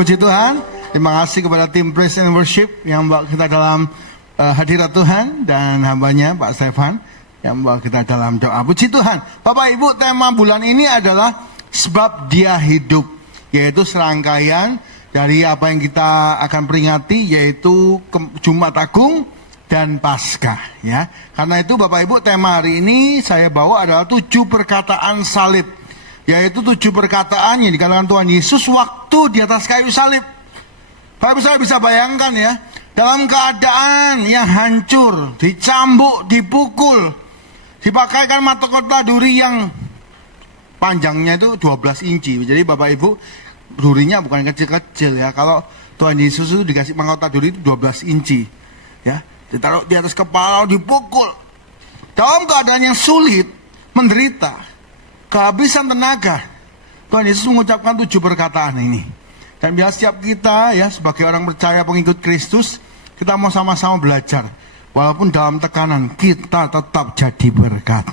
Puji Tuhan, terima kasih kepada tim Praise and Worship yang membawa kita dalam hadirat Tuhan, dan hambanya Pak Stefan yang membawa kita dalam doa. Puji Tuhan. Bapak Ibu, tema bulan ini adalah sebab Dia hidup, yaitu serangkaian dari apa yang kita akan peringati, yaitu Jumat Agung dan Paskah, ya. Karena itu Bapak Ibu, tema hari ini saya bawa adalah 7 perkataan salib, yaitu 7 perkataan yang dikatakan Tuhan Yesus waktu di atas kayu salib. Bapak Ibu, saya bisa bayangkan ya, dalam keadaan yang hancur, dicambuk, dipukul, dipakaikan mahkota duri yang panjangnya itu 12 inci. Jadi Bapak Ibu, durinya bukan kecil-kecil ya. Kalau Tuhan Yesus itu dikasih mahkota duri itu 12 inci, ya, ditaruh di atas kepala, dipukul dalam keadaan yang sulit, menderita, kehabisan tenaga. Tuhan Yesus mengucapkan 7 perkataan ini. Dan biar setiap kita ya, sebagai orang percaya pengikut Kristus, kita mau sama-sama belajar. Walaupun dalam tekanan, kita tetap jadi berkat.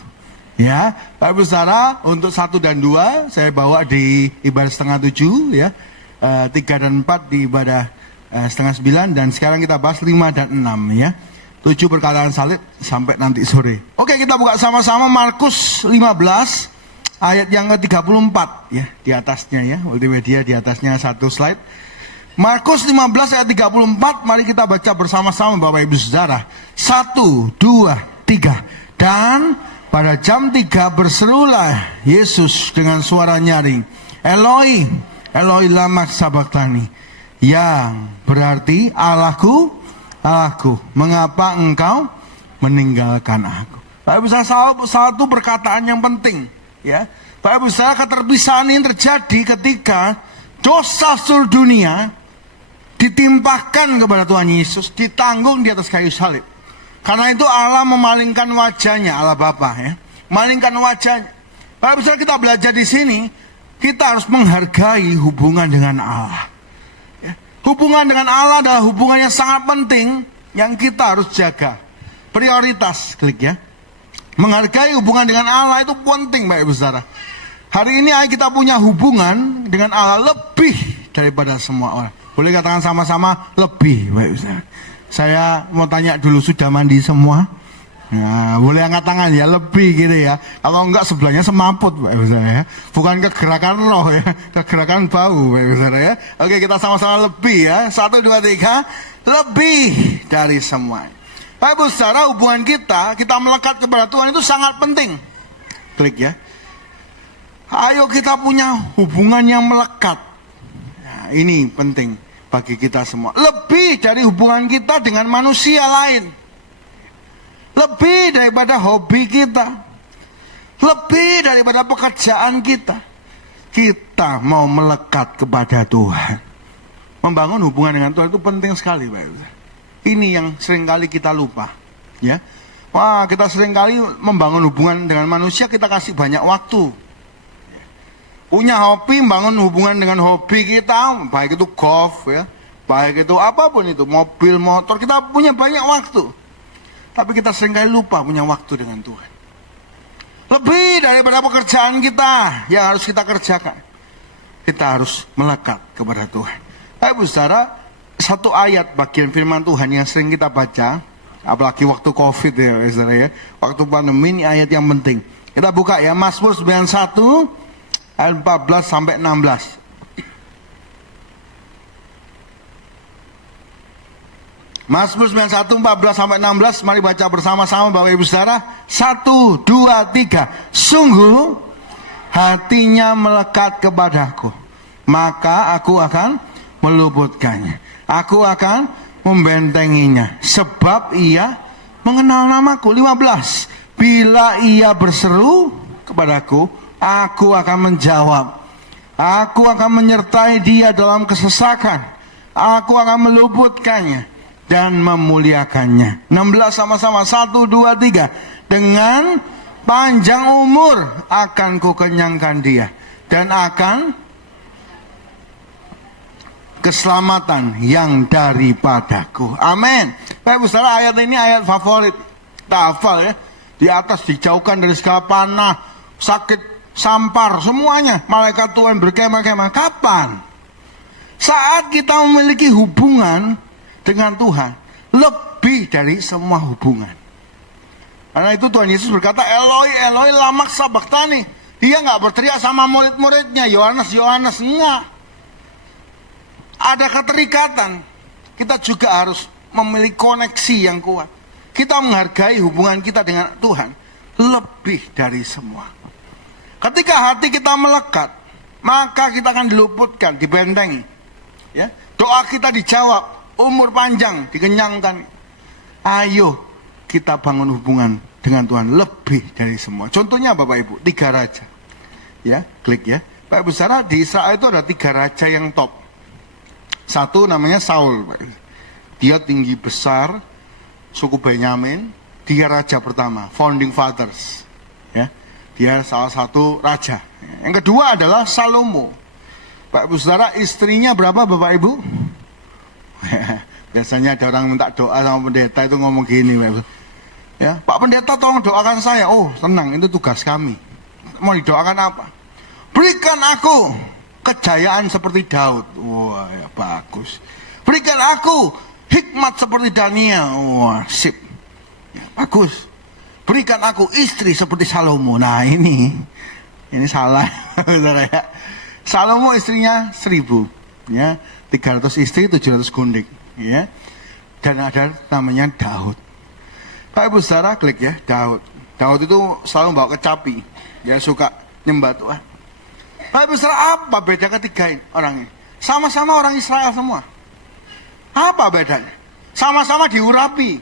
Ya, Bapak Ibu Saudara, untuk 1 dan 2 saya bawa di ibadah setengah 7 ya. 3 dan 4 di ibadah setengah 9, dan sekarang kita bahas 5 dan 6 ya. 7 perkataan salib sampai nanti sore. Oke, kita buka sama-sama Markus 15 ayat yang ke-34 ya, di atasnya ya, multimedia di atasnya satu slide. Markus 15 ayat 34, mari kita baca bersama-sama Bapak Ibu Saudara. 1, 2, 3. Dan pada jam 3 berserulah Yesus dengan suara nyaring, Eloi, Eloi lama sabachthani, yang berarti Allahku, Allahku, mengapa engkau meninggalkan aku. Bapak Ibu Saudara, satu perkataan yang penting ya. Bapak Ibu Saudara, keterpisahan ini terjadi ketika dosa seluruh dunia ditimpakan kepada Tuhan Yesus, ditanggung di atas kayu salib. Karena itu Allah memalingkan wajahnya, Allah Bapa ya, memalingkan wajahnya. Bapak Ibu Saudara, kita belajar di sini, kita harus menghargai hubungan dengan Allah. Ya. Hubungan dengan Allah adalah hubungan yang sangat penting yang kita harus jaga. Prioritas, klik ya. Menghargai hubungan dengan Allah itu penting Bapak Ibu Saudara. Hari ini kita punya hubungan dengan Allah lebih daripada semua orang. Boleh katakan sama-sama lebih Bapak Ibu Saudara. Saya mau tanya dulu, sudah mandi semua? Nah, boleh angkat tangan ya, lebih gitu ya. Kalau enggak sebelahnya semaput Bapak Ibu Saudara ya. Bukan kegerakan roh ya, kegerakan bau Bapak Ibu Saudara ya. Oke, kita sama-sama lebih ya. 1, 2, 3. Lebih dari semuanya. Bapak Ibu Saudara, hubungan kita melekat kepada Tuhan itu sangat penting. Klik ya. Ayo kita punya hubungan yang melekat. Nah, ini penting bagi kita semua. Lebih dari hubungan kita dengan manusia lain. Lebih daripada hobi kita. Lebih daripada pekerjaan kita. Kita mau melekat kepada Tuhan. Membangun hubungan dengan Tuhan itu penting sekali Bapak Ibu. Ini yang seringkali kita lupa, ya. Wah, kita seringkali membangun hubungan dengan manusia, kita kasih banyak waktu. Punya hobi, membangun hubungan dengan hobi kita, baik itu golf, ya, baik itu apapun itu, mobil, motor, kita punya banyak waktu. Tapi kita seringkali lupa punya waktu dengan Tuhan. Lebih daripada pekerjaan kita yang harus kita kerjakan, kita harus melekat kepada Tuhan. Bapak Ibu Saudara, satu ayat bagian firman Tuhan yang sering kita baca, apalagi waktu COVID ya, waktu pandemi, ini ayat yang penting. Kita buka ya, Mazmur 91 ayat 14 sampai 16. Mazmur 91 14 sampai 16, mari baca bersama-sama Bapak Ibu Saudara. 1, 2, 3. Sungguh hatinya melekat kepadaku, maka aku akan meluputkannya. Aku akan membentenginya, sebab ia mengenal namaku. 15. Bila ia berseru kepadaku, aku akan menjawab. Aku akan menyertai dia dalam kesesakan. Aku akan meluputkannya dan memuliakannya. 16 sama-sama. 1, 2, 3. Dengan panjang umur akan kukenyangkan dia, dan akan keselamatan yang daripadaku. Amin. Bapak Ibu Saudara, ayat ini ayat favorit. Kita hafal ya. Di atas, dijauhkan dari segala panah, sakit, sampar, semuanya. Malaikat Tuhan berkemah-kemah. Kapan? Saat kita memiliki hubungan dengan Tuhan, lebih dari semua hubungan. Karena itu Tuhan Yesus berkata, Eloi, Eloi, lama sabachthani. Dia nggak berteriak sama murid-muridnya, Yohanes, Yohanes, enggak. Ada keterikatan. Kita juga harus memiliki koneksi yang kuat. Kita menghargai hubungan kita dengan Tuhan lebih dari semua. Ketika hati kita melekat, maka kita akan diluputkan, dibentengi. Ya, doa kita dijawab, umur panjang, dikenyangkan. Ayo kita bangun hubungan dengan Tuhan lebih dari semua. Contohnya Bapak Ibu, 3 raja. Ya, klik ya. Bapak Ibu saudara, di Israel itu ada 3 raja yang top. Satu namanya Saul. Dia tinggi besar, suku Benyamin. Dia raja pertama, founding fathers. Ya, dia salah satu raja. Yang kedua adalah Salomo. Bapak Ibu saudara, istrinya berapa Bapak Ibu? Biasanya ada orang minta doa sama pendeta itu ngomong gini, Bapak Ibu. Ya, Pak Pendeta tolong doakan saya. Oh, tenang, itu tugas kami. Mau didoakan apa? Berikan aku kejayaan seperti Daud. Wah, ya bagus. Berikan aku hikmat seperti Daniel. Wah, sip. Ya, bagus. Berikan aku istri seperti Salomo. Nah, ini salah. Ya. Salomo istrinya 1000. Ya, 300 istri, 700 gundik. Ya. Dan ada namanya Daud. Pak Ibu saudara, klik ya, Daud. Daud itu selalu bawa kecapi. Dia suka nyembah Tuhan. Pak Ibu saudara, apa beda ketiga orang ini? Sama-sama orang Israel semua. Apa bedanya? Sama-sama diurapi.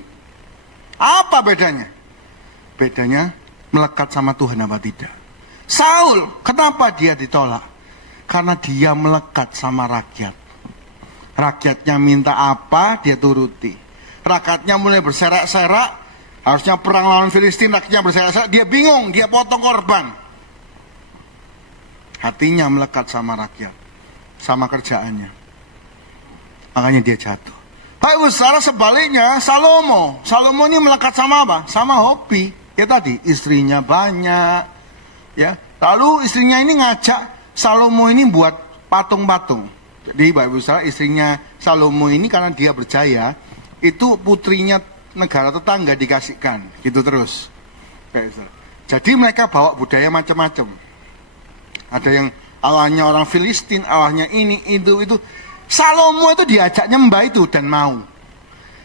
Apa bedanya? Bedanya melekat sama Tuhan apa tidak. Saul, kenapa dia ditolak? Karena dia melekat sama rakyat. Rakyatnya minta apa, dia turuti. Rakyatnya mulai berserak-serak. Harusnya perang lawan Filistin, rakyatnya berserak-serak, dia bingung, dia potong korban. Hatinya melekat sama rakyat, sama kerjaannya. Makanya dia jatuh. Tapi secara sebaliknya, Salomo ini melekat sama apa? Sama hobi. Ya tadi, istrinya banyak. Ya, lalu istrinya ini ngajak Salomo ini buat patung-patung. Jadi Bapak Ibu saudara, istrinya Salomo ini karena dia berjaya, itu putrinya negara tetangga dikasihkan, gitu terus. Jadi mereka bawa budaya macam-macam. Ada yang Allahnya orang Filistin, Allahnya ini, itu. Salomo itu diajak nyembah itu dan mau.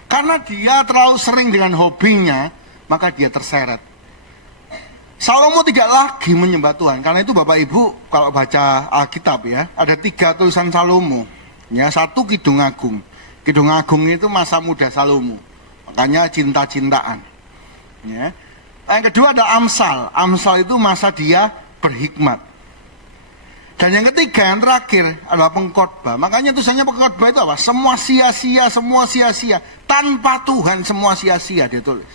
Karena dia terlalu sering dengan hobinya, maka dia terseret. Salomo tidak lagi menyembah Tuhan. Karena itu Bapak Ibu, kalau baca Alkitab ya, ada 3 tulisan Salomo. Ya, 1 Kidung Agung. Kidung Agung itu masa muda Salomo. Makanya cinta-cintaan. Ya. Yang kedua ada Amsal. Amsal itu masa dia berhikmat. Dan yang ketiga, yang terakhir adalah pengkhotbah. Makanya tulisannya pengkhotbah itu apa? Semua sia-sia, semua sia-sia. Tanpa Tuhan semua sia-sia dia tulis.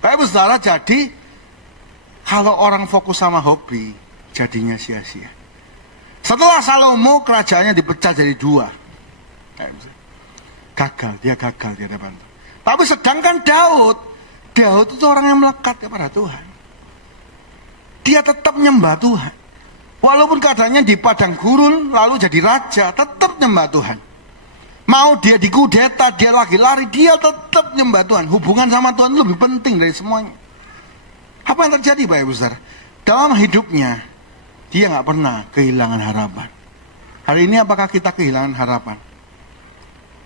Bapak Ibu saudara, jadi kalau orang fokus sama hobi, jadinya sia-sia. Setelah Salomo, kerajaannya dipecah jadi 2. Gagal dia dapat. Tapi sedangkan Daud itu orang yang melekat kepada Tuhan. Dia tetap nyembah Tuhan. Walaupun keadaannya di padang gurun, lalu jadi raja, tetap nyembah Tuhan. Mau dia dikudeta, dia lagi lari, dia tetap nyembah Tuhan. Hubungan sama Tuhan lebih penting dari semuanya. Apa yang terjadi Bapak Ibu saudara? Dalam hidupnya, dia nggak pernah kehilangan harapan. Hari ini apakah kita kehilangan harapan?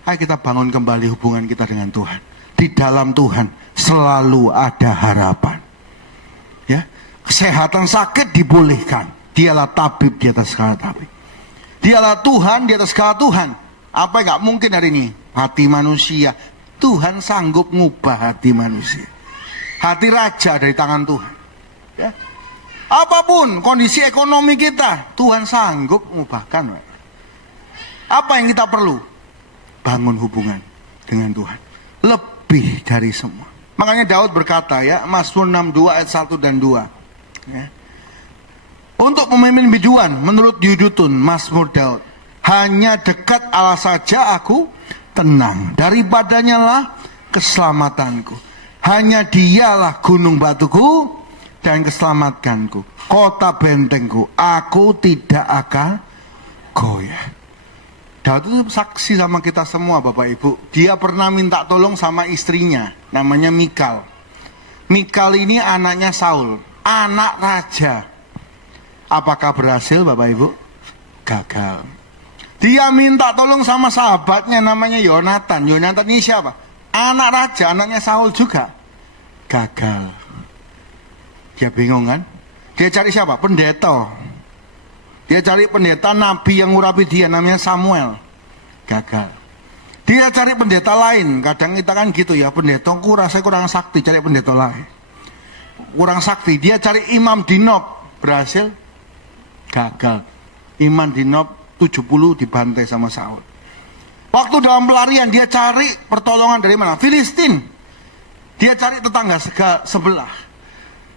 Ayo kita bangun kembali hubungan kita dengan Tuhan. Di dalam Tuhan selalu ada harapan. Ya, kesehatan sakit dipulihkan. Dialah tabib di atas segala tabib. Dialah Tuhan di atas segala Tuhan. Apa yang gak mungkin hari ini? Hati manusia. Tuhan sanggup ngubah hati manusia. Hati raja dari tangan Tuhan. Ya. Apapun kondisi ekonomi kita, Tuhan sanggup mengubahkan. Apa yang kita perlu? Bangun hubungan dengan Tuhan. Lebih dari semua. Makanya Daud berkata ya, Mazmur 62 ayat 1 dan 2. Ya. Untuk pemimpin biduan, menurut Yudutun, Mazmur Daud. Hanya dekat Allah saja aku tenang. Daripadanya lah keselamatanku. Hanya dialah gunung batuku dan keselamatkanku. Kota bentengku. Aku tidak akan jago ya. Daud itu saksi sama kita semua Bapak Ibu. Dia pernah minta tolong sama istrinya, namanya Mikal. Mikal ini anaknya Saul, anak raja. Apakah berhasil Bapak Ibu? Gagal. Dia minta tolong sama sahabatnya namanya Yonatan. Yonatan ini siapa? Anak raja, anaknya Saul juga. Gagal. Dia bingung kan? Dia cari siapa? Pendeta. Dia cari pendeta nabi yang ngurapi dia, namanya Samuel. Gagal. Dia cari pendeta lain. Kadang kita kan gitu ya, pendeta saya kurang sakti, cari pendeta lain. Kurang sakti. Dia cari Imam di Nob. Berhasil? Gagal. Imam di Nob 70 dibantai sama Saul. Waktu dalam pelarian dia cari pertolongan dari mana? Filistin. Dia cari tetangga sebelah.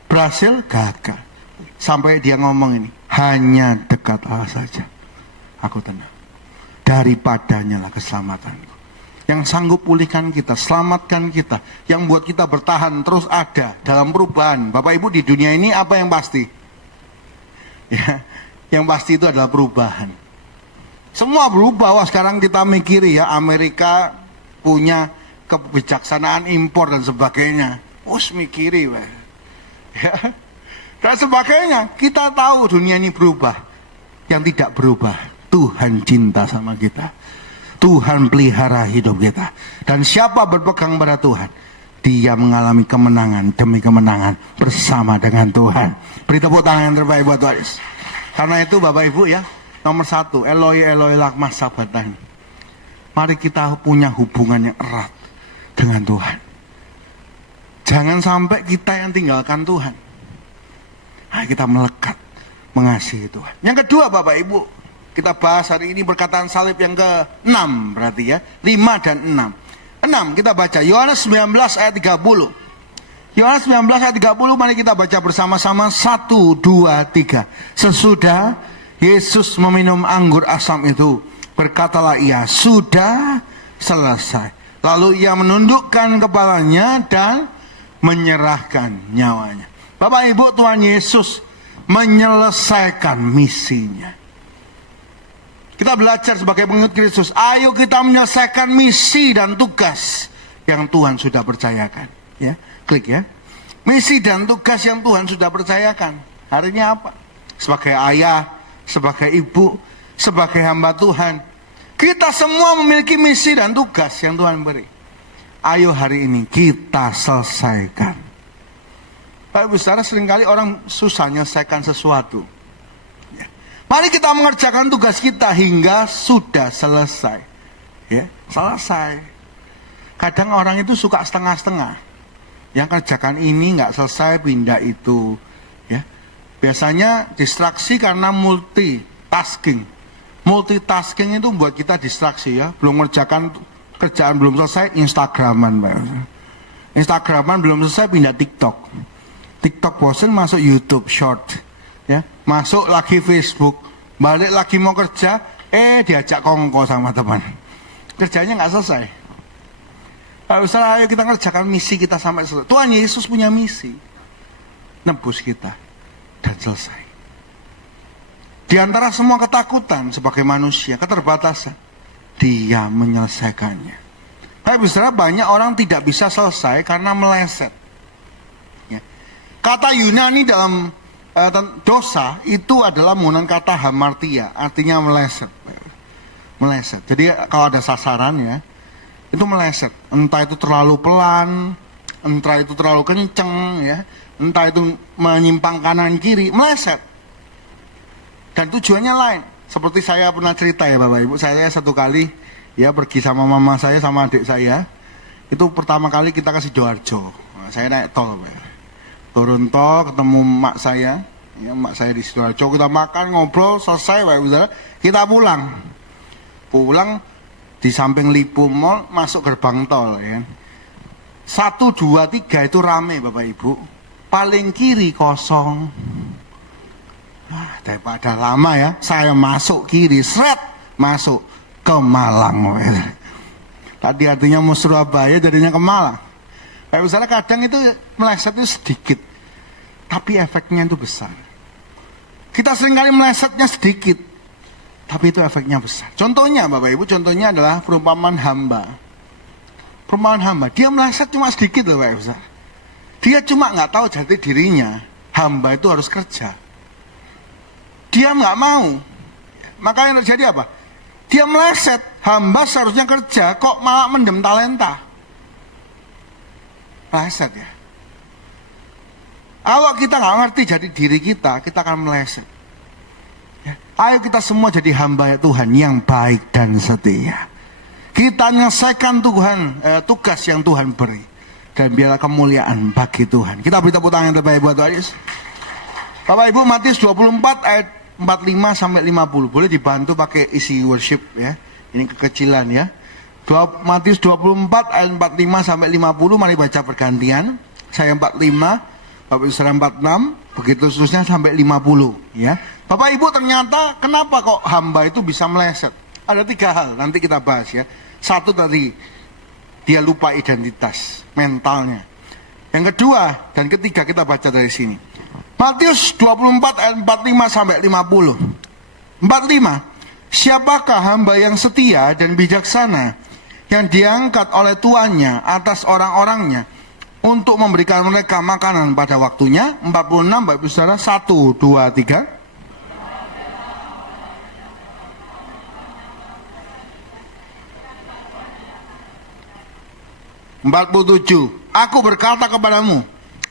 Berhasil? Gagal. Sampai dia ngomong ini, hanya dekat Allah saja aku tenang, daripadanya lah keselamatanku. Yang sanggup pulihkan kita, selamatkan kita, yang buat kita bertahan terus ada dalam perubahan. Bapak Ibu, di dunia ini apa yang pasti? Ya, yang pasti itu adalah perubahan. Semua berubah. Wah, sekarang kita mikiri ya, Amerika punya kebijaksanaan impor dan sebagainya. Mikiri weh. Ya, dan sebagainya. Kita tahu dunia ini berubah. Yang tidak berubah, Tuhan cinta sama kita. Tuhan pelihara hidup kita. Dan siapa berpegang pada Tuhan, dia mengalami kemenangan demi kemenangan bersama dengan Tuhan. Beri tepuk tangan yang terbaik buat Tuhan. Karena itu Bapak Ibu ya, nomor 1, Eloi Eloi lama sabachthani. Mari kita punya hubungan yang erat dengan Tuhan. Jangan sampai kita yang tinggalkan Tuhan. Kita melekat mengasihi Tuhan. Yang kedua Bapak Ibu, kita bahas hari ini perkataan salib yang ke-6 berarti ya, 5 dan 6. 6 kita baca Yohanes 19 ayat 30. Yohanes 19 ayat 30, mari kita baca bersama-sama. 1, 2, 3. Sesudah Yesus meminum anggur asam itu, berkatalah ia, sudah selesai. Lalu ia menundukkan kepalanya dan menyerahkan nyawanya. Bapak Ibu, Tuhan Yesus menyelesaikan misinya. Kita belajar sebagai pengikut Kristus, ayo kita menyelesaikan misi dan tugas yang Tuhan sudah percayakan. Ya, klik ya. Misi dan tugas yang Tuhan sudah percayakan. Hari ini apa? Sebagai ayah, sebagai ibu, sebagai hamba Tuhan, kita semua memiliki misi dan tugas yang Tuhan beri. Ayo hari ini kita selesaikan. Bapak Ibu Saudara, seringkali orang susah menyelesaikan sesuatu. Ya. Mari kita mengerjakan tugas kita hingga sudah selesai. Ya, selesai. Kadang orang itu suka setengah-setengah. Yang kerjakan ini nggak selesai, pindah itu. Ya. Biasanya distraksi karena multitasking. Multitasking itu buat kita distraksi ya. Belum mengerjakan kerjaan belum selesai, Instagraman. Instagraman belum selesai, pindah TikTok. TikTok bosen, masuk YouTube short, ya, masuk lagi Facebook, balik lagi mau kerja, diajak kongko sama teman, kerjanya nggak selesai. Ayo kita kerjakan misi kita sampai selesai. Tuhan Yesus punya misi, nebus kita dan selesai. Di antara semua ketakutan sebagai manusia, keterbatasan, Dia menyelesaikannya. Tapi saudara, banyak orang tidak bisa selesai karena meleset. Kata Yunani dalam dosa itu adalah menggunakan kata hamartia, artinya meleset. Meleset. Jadi kalau ada sasaran ya, itu meleset. Entah itu terlalu pelan, entah itu terlalu kenceng ya, entah itu menyimpang kanan kiri, meleset. Dan tujuannya lain. Seperti saya pernah cerita ya Bapak Ibu, saya satu kali ya pergi sama mama saya sama adik saya. Itu pertama kali kita ke Sidoarjo. Saya naik tol Pak. Turun tol, ketemu mak saya, ya, mak saya di Sidoarjo, kita makan, ngobrol, selesai, kita pulang. Pulang di samping Lipo Mall, masuk gerbang tol. Ya. 1, 2, 3 itu rame Bapak Ibu, paling kiri kosong. Daripada lama ya, saya masuk kiri, seret, masuk ke Malang. Tadi artinya mau Surabaya, jadinya ke Malang. Kayak misalnya kadang itu meleset itu sedikit, tapi efeknya itu besar. Kita seringkali melesetnya sedikit, Tapi itu efeknya besar. Contohnya Bapak Ibu, contohnya adalah perumpamaan hamba. Perumpamaan hamba, dia meleset cuma sedikit loh Bapak Ibu. Dia cuma nggak tahu jati dirinya, hamba itu harus kerja. Dia nggak mau. Makanya terjadi apa? Dia meleset, hamba seharusnya kerja, kok malah mendem talenta. Meleset ya. Kalau kita nggak ngerti jati diri kita akan meleset. Ya. Ayo kita semua jadi hamba Tuhan yang baik dan setia. Kita menyelesaikan tugas yang Tuhan beri. Dan biarlah kemuliaan bagi Tuhan. Kita beri tepuk tangan terbaik buat Tuhan Yesus. Bapak Ibu, Matius 24 ayat 45 sampai 50. Boleh dibantu pakai isi worship ya. Ini kekecilan ya. Matius 24 ayat 45 sampai 50. Mari baca bergantian. Saya 45, Bapak Ibu saudara 46, begitu seterusnya sampai 50 ya. Bapak Ibu, ternyata kenapa kok hamba itu bisa meleset? Ada 3 hal, nanti kita bahas ya. Satu tadi, dia lupa identitas mentalnya. Yang kedua dan ketiga kita baca dari sini. Matius 24 ayat 45 sampai 50. 45. Siapakah hamba yang setia dan bijaksana yang diangkat oleh tuannya atas orang-orangnya untuk memberikan mereka makanan pada waktunya? 46 Bapak Ibu Saudara, 1, 2, 3. 47. Aku berkata kepadamu,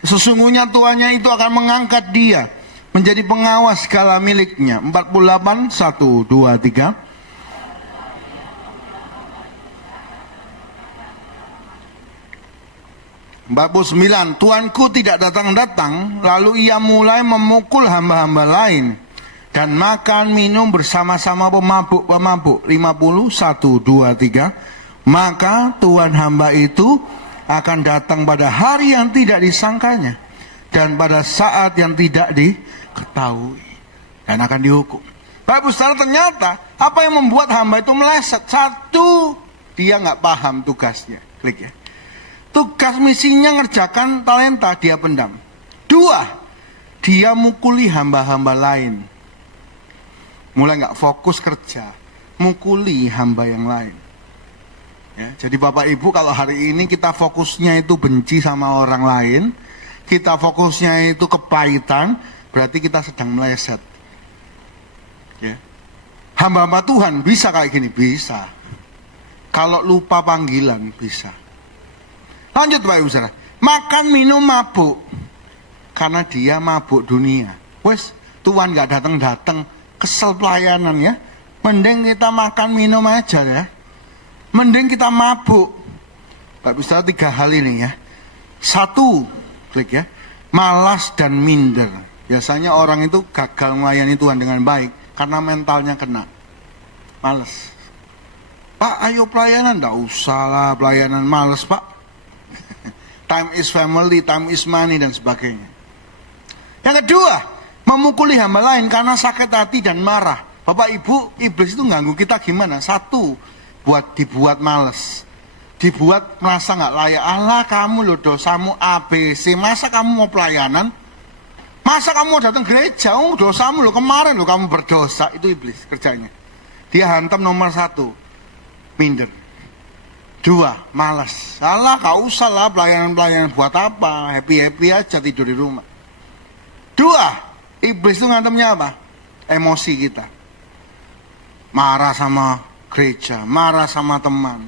sesungguhnya tuannya itu akan mengangkat dia menjadi pengawas segala miliknya. 48, 1, 2, 3. 49. Tuanku tidak datang-datang, lalu ia mulai memukul hamba-hamba lain dan makan minum bersama-sama pemabuk-pemabuk. 50, 1, 2, 3. Maka Tuhan hamba itu akan datang pada hari yang tidak disangkanya dan pada saat yang tidak diketahui dan akan dihukum. Bapak Ibu Saudara, ternyata apa yang membuat hamba itu meleset? 1, dia nggak paham tugasnya. Klik ya. Tugas misinya ngerjakan talenta, dia pendam. 2, dia mukuli hamba-hamba lain. Mulai nggak fokus kerja, mukuli hamba yang lain. Ya, jadi Bapak Ibu, kalau hari ini kita fokusnya itu benci sama orang lain, kita fokusnya itu kepahitan, berarti kita sedang meleset. Ya. Hamba-hamba Tuhan bisa kayak gini? Bisa. Kalau lupa panggilan, bisa. Lanjut Bapak Ibu Saudara. Makan minum mabuk. Karena dia mabuk dunia. Wes, Tuhan gak datang-datang, kesel pelayanan ya. Mending kita makan minum aja ya. Mending kita mabuk. Bapak Ibu Saudara, 3 hal ini ya. 1, klik ya, malas dan minder. Biasanya orang itu gagal melayani Tuhan dengan baik karena mentalnya kena. Malas. Pak, ayo pelayanan. Nggak usah lah pelayanan, malas Pak. Time is family, time is money dan sebagainya. Yang kedua, memukuli hamba lain karena sakit hati dan marah. Bapak Ibu, iblis itu ganggu kita gimana? 1, dibuat males, dibuat merasa nggak layak. Allah, kamu loh dosamu ABC, masa kamu mau pelayanan, masa kamu mau datang gereja, dosamu loh kemarin loh kamu berdosa. Itu iblis kerjanya. Dia hantam nomor 1, minder. 2, malas. Allah, gak usah lah pelayanan buat apa, happy aja tidur di rumah. 2, iblis itu ngantemnya apa? Emosi kita. Marah sama gereja, marah sama teman,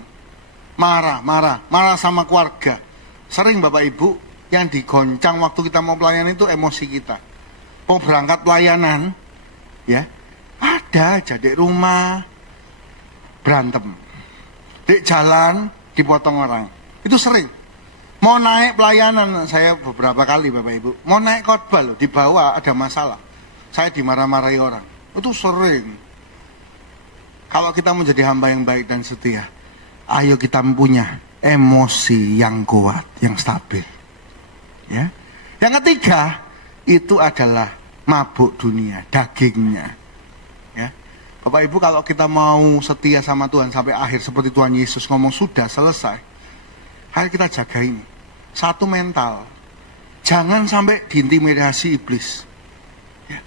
marah sama keluarga. Sering Bapak Ibu yang digoncang waktu kita mau pelayanan itu emosi kita. Mau berangkat pelayanan ya, ada aja di rumah berantem, di jalan dipotong orang. Itu sering. Mau naik pelayanan, saya beberapa kali Bapak Ibu, mau naik khotbah loh, di bawah ada masalah, saya dimarah-marahi orang. Itu sering. Kalau kita menjadi hamba yang baik dan setia, ayo kita mempunyai emosi yang kuat, yang stabil. Ya. Yang ketiga, itu adalah mabuk dunia, dagingnya. Ya. Bapak Ibu, kalau kita mau setia sama Tuhan sampai akhir, seperti Tuhan Yesus ngomong sudah selesai, ayo kita jaga ini. 1, mental. Jangan sampai diintimidasi iblis. Ya.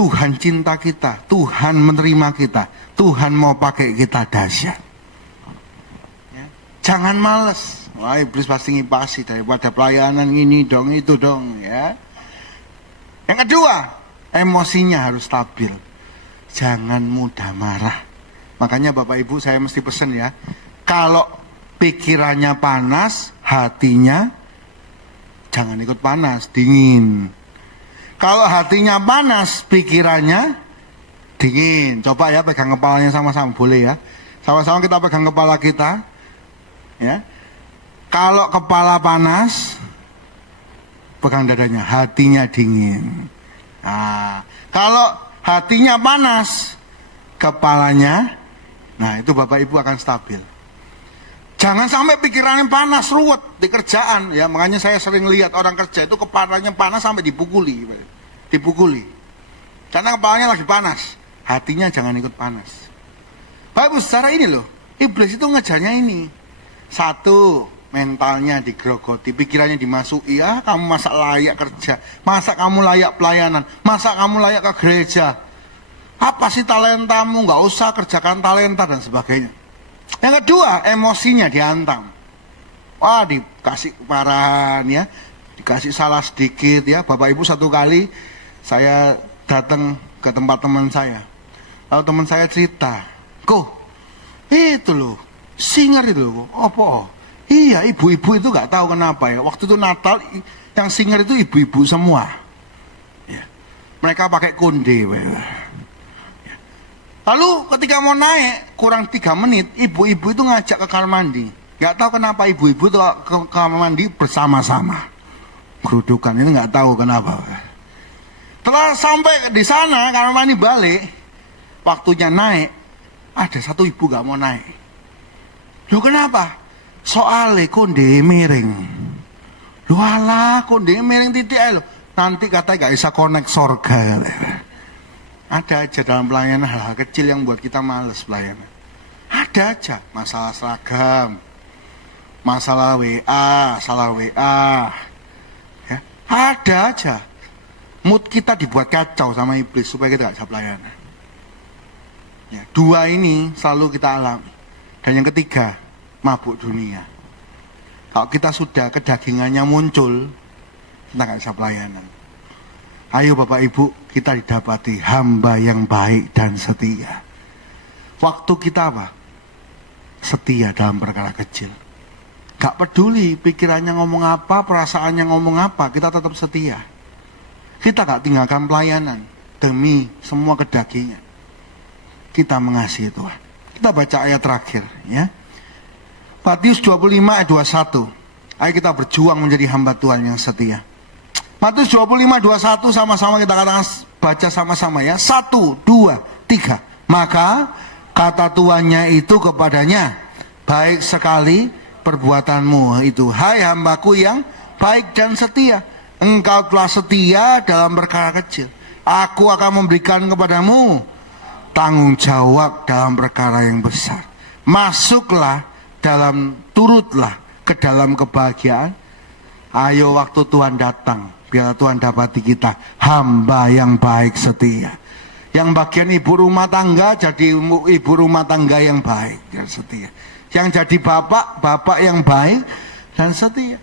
Tuhan cinta kita, Tuhan menerima kita, Tuhan mau pakai kita dahsyat. Ya. Jangan males. Wah, iblis pasti ngipasi daripada pelayanan ini dong, itu dong, ya. Yang kedua, emosinya harus stabil. Jangan mudah marah. Makanya Bapak Ibu saya mesti pesen ya, kalau pikirannya panas, hatinya jangan ikut panas, dingin. Kalau hatinya panas, pikirannya dingin. Coba ya pegang kepalanya sama-sama, boleh ya. Sama-sama kita pegang kepala kita, ya. Kalau kepala panas, pegang dadanya, hatinya dingin. Nah, kalau hatinya panas, kepalanya, nah itu Bapak Ibu akan stabil. Jangan sampai pikirannya panas, ruwet di kerjaan. Ya, makanya saya sering lihat orang kerja itu kepalanya panas sampai dipukuli. Karena kepalanya lagi panas, hatinya jangan ikut panas. Bapak Ibu, secara ini loh, iblis itu ngejarnya ini. Satu, mentalnya digerogoti, pikirannya dimasuki, ya kamu masa layak kerja, masa kamu layak pelayanan, masa kamu layak ke gereja, apa sih talentamu, nggak usah kerjakan talenta dan sebagainya. Yang kedua, emosinya dihantam. Wah, dikasih kemarahan ya, dikasih salah sedikit ya. Bapak Ibu, satu kali saya datang ke tempat teman saya, lalu teman saya cerita, kok itu loh, singer itu loh, apa? Iya, ibu-ibu itu nggak tahu kenapa ya. Waktu itu Natal, yang singer itu ibu-ibu semua. Ya. Mereka pakai konde. Ya. Lalu ketika mau naik, kurang 3 menit, ibu-ibu itu ngajak ke kamar mandi. Nggak tahu kenapa ibu-ibu itu ke kamar mandi bersama-sama. Gerudukan, ini nggak tahu kenapa. Setelah sampai di sana, kamar mandi balik, waktunya naik, ada satu ibu nggak mau naik. Loh kenapa? Soalnya konde miring. Lu alah konde miring titik lo. Nanti katanya gak bisa connect sorga. Ada aja dalam pelayanan hal-hal kecil yang buat kita males pelayanan. Ada aja masalah seragam, masalah WA, salah WA. Ya, ada aja. Mood kita dibuat kacau sama iblis supaya kita gak bisa pelayanan. Ya, 2 ini selalu kita alami. Dan yang ketiga, mabuk dunia. Kalau kita sudah kedagingannya muncul, kita nggak bisa pelayanan. Ayo Bapak Ibu, kita didapati hamba yang baik dan setia. Waktu kita apa? Setia dalam perkara kecil. Gak peduli pikirannya ngomong apa, perasaannya ngomong apa, kita tetap setia. Kita gak tinggalkan pelayanan demi semua kedagingan. Kita mengasihi Tuhan. Kita baca ayat terakhir ya. Matius 25 ayat 21. Ayo kita berjuang menjadi hamba Tuhan yang setia. Matius 25 21 sama-sama kita katakan, baca sama-sama ya. 1, 2, 3. Maka kata tuannya itu kepadanya, baik sekali perbuatanmu itu, hai hambaku yang baik dan setia. Engkau telah setia dalam perkara kecil, aku akan memberikan kepadamu tanggung jawab dalam perkara yang besar. Masuklah turutlah ke dalam kebahagiaan. Ayo waktu Tuhan datang, biar Tuhan dapati kita hamba yang baik setia. Yang bagian ibu rumah tangga, jadi ibu rumah tangga yang baik dan setia. Yang jadi bapak yang baik dan setia.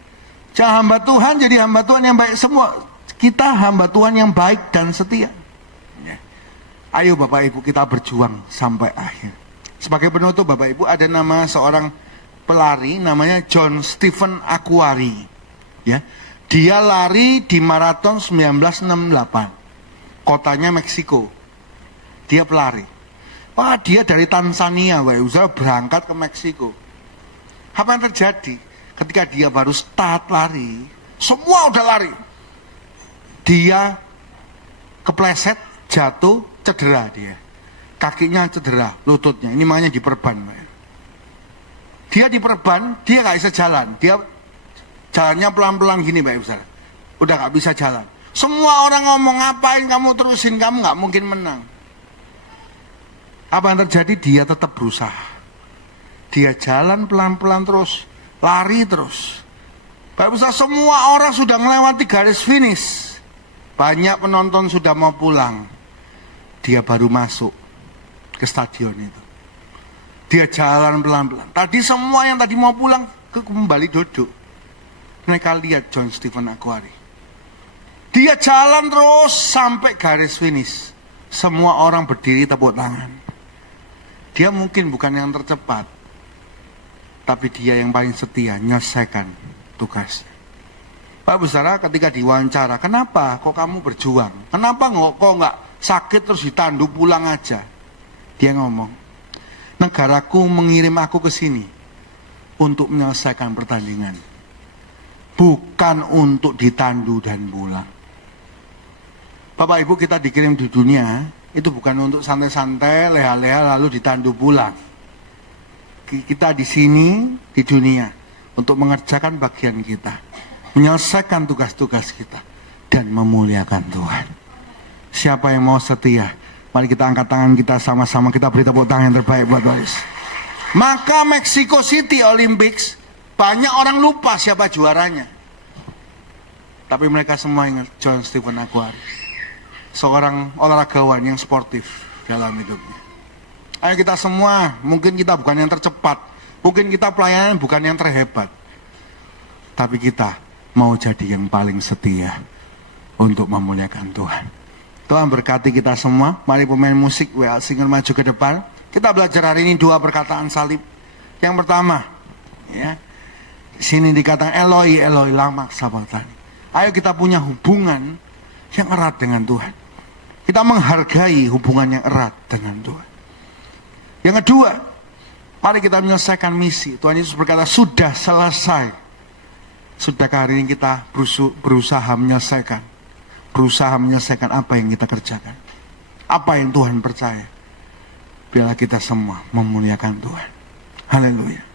Jangan hamba Tuhan, jadi hamba Tuhan yang baik semua. Kita hamba Tuhan yang baik dan setia. Ayo Bapak Ibu, kita berjuang sampai akhir. Sebagai penutup Bapak Ibu, ada nama seorang pelari namanya John Stephen Akhwari. Ya, dia lari di maraton 1968. Kotanya Meksiko. Dia pelari. Wah, dia dari Tanzania, berangkat ke Meksiko. Apa yang terjadi? Ketika dia baru start lari, semua udah lari. Dia kepleset, jatuh, cedera dia. Kakinya cedera, lututnya. Ini makanya diperban. Dia diperban, dia gak bisa jalan. Dia jalannya pelan-pelan gini, Bapak Ibu. Udah gak bisa jalan. Semua orang ngomong, ngapain kamu terusin, kamu gak mungkin menang. Apa yang terjadi? Dia tetap berusaha. Dia jalan pelan-pelan terus, lari terus. Bapak Ibu, semua orang sudah melewati garis finish. Banyak penonton sudah mau pulang. dia baru masuk ke stadion itu. Dia jalan pelan-pelan. Tadi semua yang tadi mau pulang kembali duduk. Mereka lihat John Stephen Akhwari. Dia jalan terus sampai garis finish. Semua orang berdiri tepuk tangan. Dia mungkin bukan yang tercepat, tapi dia yang paling setia menyelesaikan tugasnya. Pak Saudara, ketika diwawancara, kenapa kok kamu berjuang? Kenapa kok nggak sakit terus ditandu pulang aja? Dia ngomong, negaraku mengirim aku ke sini untuk menyelesaikan pertandingan, bukan untuk ditandu dan pulang. Bapak Ibu, kita dikirim di dunia itu bukan untuk santai-santai, leha-leha lalu ditandu pulang. Kita di sini di dunia untuk mengerjakan bagian kita, menyelesaikan tugas-tugas kita dan memuliakan Tuhan. Siapa yang mau setia? Mari kita angkat tangan kita sama-sama, kita beri tepuk tangan yang terbaik buat Waris. Maka Mexico City Olympics, banyak orang lupa siapa juaranya. Tapi mereka semua ingat John Stephen Akhwari. Seorang olahragawan yang sportif dalam hidupnya. Ayo kita semua, mungkin kita bukan yang tercepat, mungkin kita pelayanan bukan yang terhebat, tapi kita mau jadi yang paling setia untuk memuliakan Tuhan. Tuhan berkati kita semua. Mari pemain musik WA Singer maju ke depan. Kita belajar hari ini 2 perkataan salib. Yang pertama, ya, di sini dikatakan Eloi, Eloi lama sabachthani. Ayo kita punya hubungan yang erat dengan Tuhan. Kita menghargai hubungan yang erat dengan Tuhan. Yang kedua, mari kita menyelesaikan misi. Tuhan Yesus berkata, sudah selesai. Sudahkah hari ini kita berusaha menyelesaikan apa yang kita kerjakan, apa yang Tuhan percaya. Biarlah kita semua memuliakan Tuhan. Haleluya.